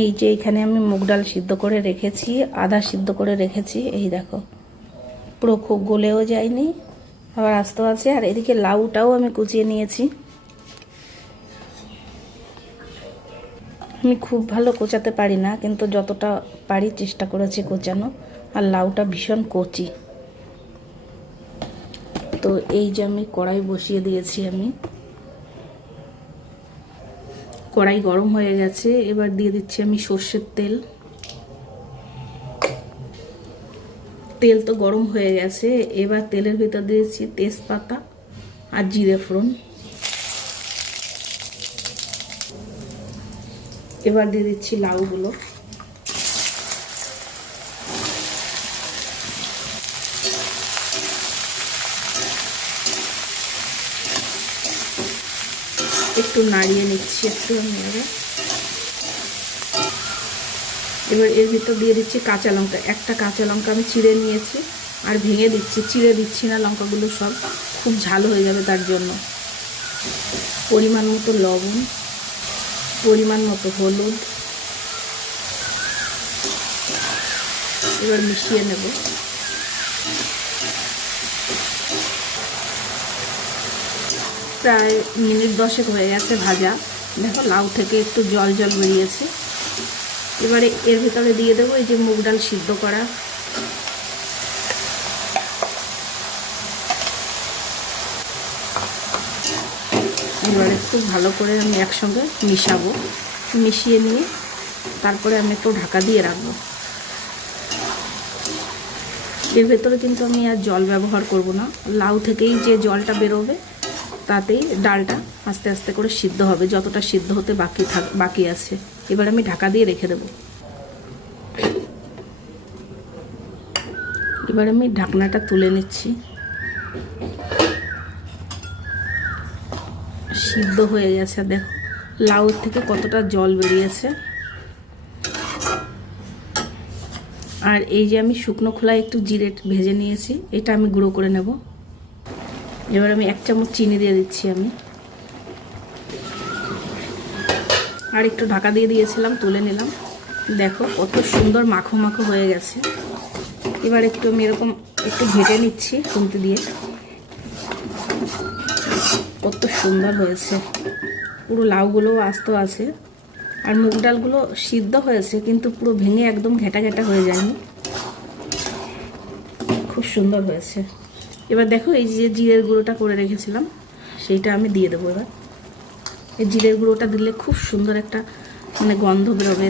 এই যে এখানে আমি মুগ ডাল সিদ্ধ করে রেখেছি, আদা সিদ্ধ করে রেখেছি। এই দেখো পুরো খুব গলেও যায়নি, আবার আস্ত আছে। আর এদিকে লাউটাও আমি কুচিয়ে নিয়েছি। আমি খুব ভালো কোচাতে পারি না, কিন্তু যতটা পারি চেষ্টা করেছি কোচানো। আর লাউটা ভীষণ কচি। তো এই যে আমি কড়াই বসিয়ে দিয়েছি। আমি কড়াই গরম হয়ে গেছে, এবার দিয়ে দিচ্ছি আমি সর্ষের তেল। তেল তো গরম হয়ে গেছে, এবার তেলের ভিতর দিয়েছি তেজপাতা আর জিরে ফোড়ন। এবার দিয়ে দিচ্ছি লাউগুলো। একটু নাড়িয়ে নিচ্ছি একটু আমি। এবার এর ভিতর দিয়ে দিচ্ছি কাঁচা লঙ্কা। একটা কাঁচা লঙ্কা আমি চিড়ে নিয়েছি আর ভেঙে দিচ্ছি, চিড়ে দিচ্ছি না লঙ্কাগুলো, সব খুব ঝাল হয়ে যাবে তার জন্য। পরিমাণ মতো লবণ, পরিমাণ মতো হলুদ। এবার মিশিয়ে নেব। প্রায় মিনিট 10 হয়ে গেছে ভাজা। দেখো লাউ থেকে একটু জল জল বেরিয়েছে। এবারে এর ভিতরে দিয়ে দেবো এই যে মুগ ডাল সিদ্ধ করা। এবারে খুব ভালো করে আমি একসঙ্গে মিশাবো। মিশিয়ে নিয়ে তারপরে আমি একটু ঢাকা দিয়ে রাখবো। এর ভেতরে কিন্তু আমি আর জল ব্যবহার করব না। লাউ থেকেই যে জলটা বেরোবে তাতেই ডালটা আস্তে আস্তে করে সিদ্ধ হবে, যতটা সিদ্ধ হতে বাকি আছে। এবার আমি ঢাকা দিয়ে রেখে দেব। এবার আমি ঢাকনাটা তুলে নিচ্ছি। সিদ্ধ হয়ে গেছে, দেখো লাউ থেকে কতটা জল বেরিয়েছে। আর এই যে আমি শুকনো খোলায় একটু জিরে ভেজে নিয়েছি, এটা আমি গুঁড়ো করে নেব। এবার আমি 1 চামচ চিনি দিয়ে দিচ্ছি আমি। আর একটু ঢাকা দিয়ে দিয়েছিলাম, তুলে নিলাম। দেখো কত সুন্দর মাখো মাখো হয়ে গেছে। এবার একটু আমি এরকম একটু ঘেটে নিচ্ছি খুন্তি দিয়ে। কত সুন্দর হয়েছে, পুরো লাউগুলোও আস্ত আছে। আর মুগ ডালগুলো সিদ্ধ হয়েছে, কিন্তু পুরো ভেঙে একদম ঘেটা ঘেটা হয়ে যায়নি, খুব সুন্দর হয়েছে। এবার দেখো এই যে জিরের গুঁড়োটা করে রেখেছিলাম সেইটা আমি দিয়ে দেবো। এবার এই জিরের গুঁড়োটা দিলে খুব সুন্দর একটা গন্ধ বেরোবে।